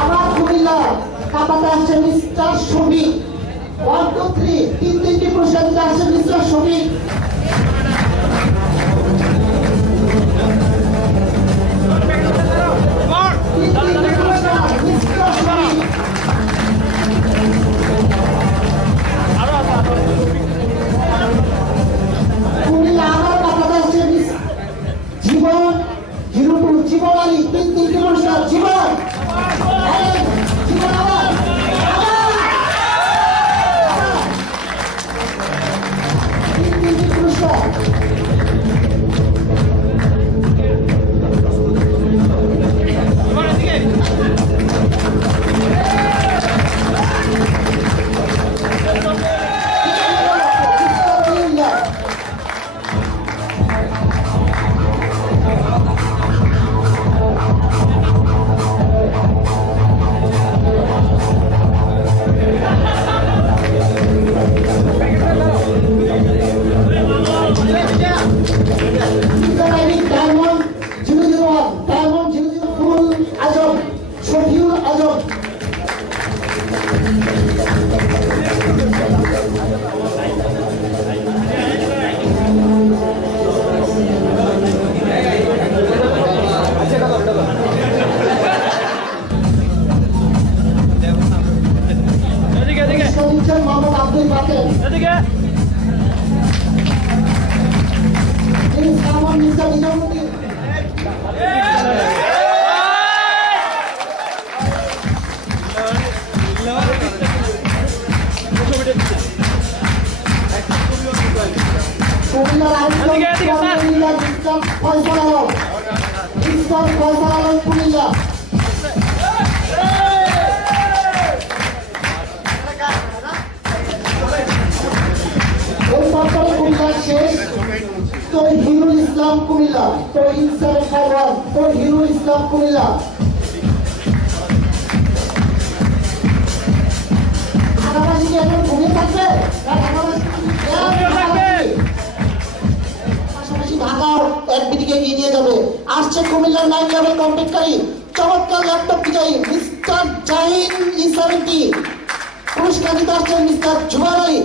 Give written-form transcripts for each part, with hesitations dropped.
আমার কুমিল্লা কাপাতে আসছে মিস্টার শফিক। 1 2 3 তিনটি পুরস্কার দিতে আসছে মিস্টার শফিক। জীবন হিরোপুর জীবন আলী তিনটি পুরস্কার। জীবন জীবন আবার তিনটি পুরস্কার। মোহাম্মদ আব্দুল বাকের মির্জা নিজামুদ্দিন কুমিল্লা শেষ তো হিরুল ইসলাম কুমিল্লা তো ইনসান ফরওয়ার্ড তো হিরুল ইসলাম কুমিল্লা। ঢাকাবাসী কি এখন ঘুমিয়ে থাকবে? পাশাপাশি ঢাকার একদিকে এগিয়ে নিয়ে যাবে। আসছে কুমিল্লার 9 লেভেল কমপ্লিটকারী চমৎকার ল্যাপটপ বিজয়ী মিস্টার জাহিন E70। পুরস্কার দিতে আসছেন মিস্টার জুবার আলী।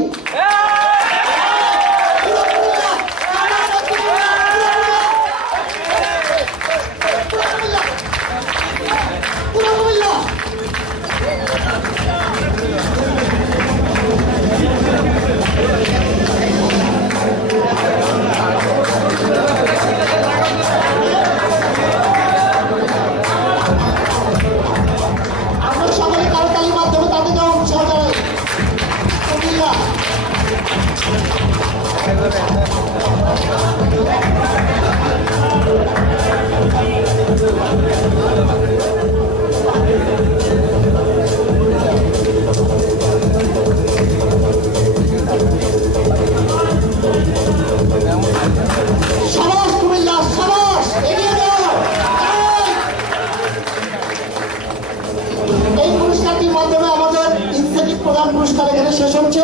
প্রধান পুরস্কার এখানে শেষ হচ্ছে।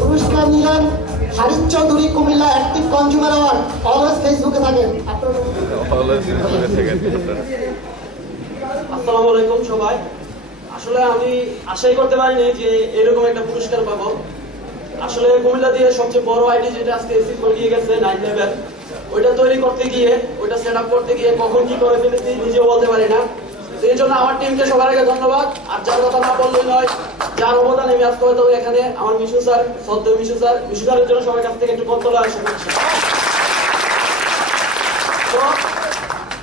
পুরস্কার নিলেন Haris Chowdhury Comilla active consumer award. Always ফেসবুকে থাকেন। আসসালামু আলাইকুম সবাই। আসলে আমি আশাই করতে পারিনি যে এরকম একটা পুরস্কার পাবো। আসলে কুমিল্লা দিয়ে সবচেয়ে বড় আইডি যেটা আজকে এসিভ করে দিয়ে গেছে 9 লেভেল, ওইটা তৈরি করতে গিয়ে ওইটা সেট আপ করতে গিয়ে কখন কি করে ফেলেছি নিজেও বলতে পারি না। এই জন্য আমার টিমকে সবার আগে ধন্যবাদ। আর যার কথা না বললেই নয়, যার অবদান আমি আজকে হয়তো এখানে আমার মিশু স্যার, সদ্য মিশু স্যারের জন্য সবার কাছ থেকে একটু কন্তলা আশা করছি। তো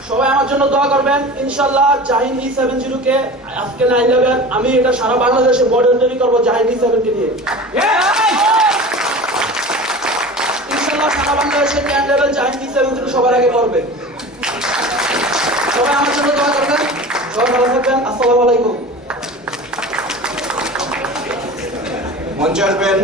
সবাই আমার জন্য দোয়া করবেন ইনশাআল্লাহ। জাহিন E70 কে আজকে 9 লেভেল, আমি এটা সারা বাংলাদেশে মডেল তৈরি করবো জাহিন E70 কে নিয়ে। ইনশাআল্লাহ সারা বাংলাদেশে 10 লেভেল জাহিন E70 সবার আগে পড়বে। সবাই আমার জন্য দোয়া করবেন। সবাই ভালো থাকবেন। আসসালামু আলাইকুম। মঞ্চে আসবেন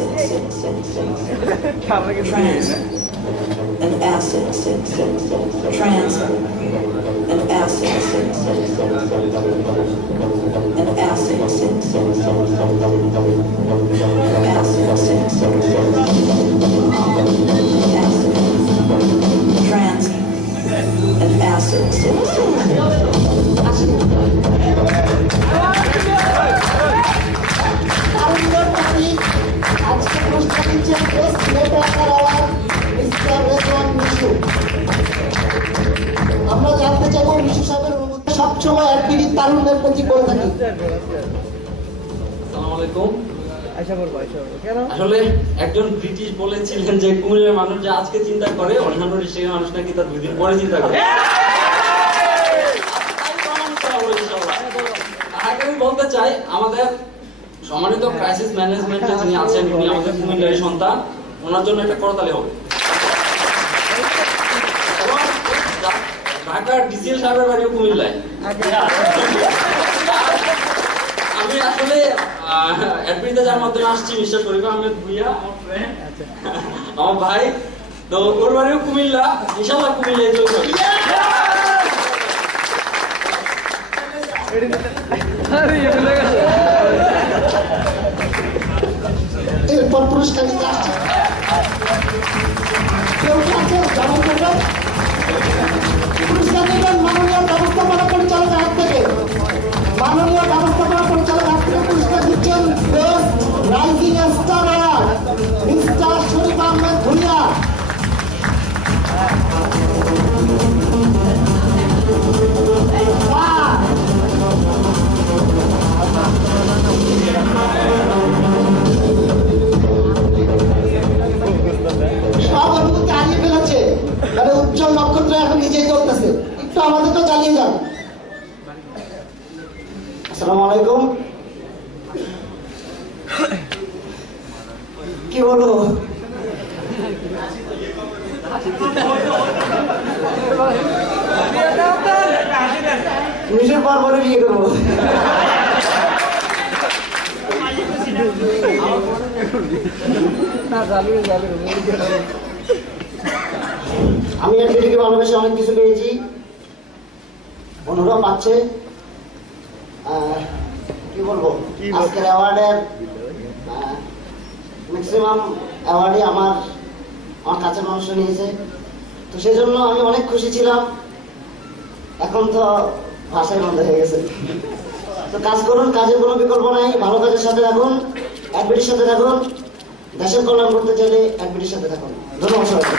and acid, trans and acid, and acid, trans and acid. তারুণ্যের প্রতীক আজকে পুরস্কার দিচ্ছেন best letter award mister Rezwan Mishu. আমরা জানতে চাইবো মিশু সাহেবের অনুভূতি সবসময় অ্যাডমিটি তারুণ্যের প্রতি করে থাকি। আসসালামু আলাইকুম। আসলে একজন ব্রিটিশ বলেছিলেন যে কুমিল্লার মানুষ যা আজকে চিন্তা করে অন্যান্য ডিস্ট্রিক্টের মানুষ নাকি তার 2 দিন পরে চিন্তা করে। আগে আমি বলতে চাই আমাদের সম্মানিত ক্রাইসিস ম্যানেজমেন্টে যিনি আছেন উনি আমাদের কুমিল্লার সন্তান, ওনার জন্য একটা করতালি হবে। ঢাকার ডিসিএল সাহেবের বাড়িও কুমিল্লায়। আমি আসলে অ্যাডমিটে যার মাধ্যমে আসছি মিস্টার শরীফ আহমেদ ভুইয়া, আমার ফ্রেন্ড, আমার ভাই, তো ওর বাড়িও কুমিল্লা, ইনশাআল্লাহ কুমিল্লায় চলে যাবে। এরপর পুরস্কার নিতে আসছে কেউ কি আছে জানান করবেন? পুরস্কার নেবেন মাননীয় ব্যবস্থাপনা পরিচালকের হাত থেকে। মাননীয় ব্যবস্থাপনা পরিচালকের হাত থেকে পুরস্কার দিচ্ছেন best rising star award mister Sharif Ahmed Bhuiyan. সব অনুভূতি হারিয়ে ফেলেছে, মানে উজ্জ্বল নক্ষত্র এখন নিজেই চলতেছে। একটু আমাদেরকেও চালিয়ে যান। আসসালামু আলাইকুম। কি বলবো, নিজের পর বিয়ে করবো। আমি এদিকে ভালোবেসে অনেক কিছু পেয়েছি, অনুরোধ পাচ্ছে। কি বলবো, আজকের অ্যাওয়ার্ডের ম্যাক্সিমাম অ্যাওয়ার্ডই আমার কাছের মানুষ নিয়েছে, তো সেজন্য আমি অনেক খুশি ছিলাম। এখন তো ভাষাই বন্ধ হয়ে গেছে। তো কাজ করুন, কাজের কোনো বিকল্প নাই, ভালো কাজের সাথে থাকুন, অ্যাডমিটির সাথে থাকুন, দেশের কল্যাণ করতে চাইলে অ্যাডমিটির সাথে থাকুন। ধন্যবাদ সবাইকে।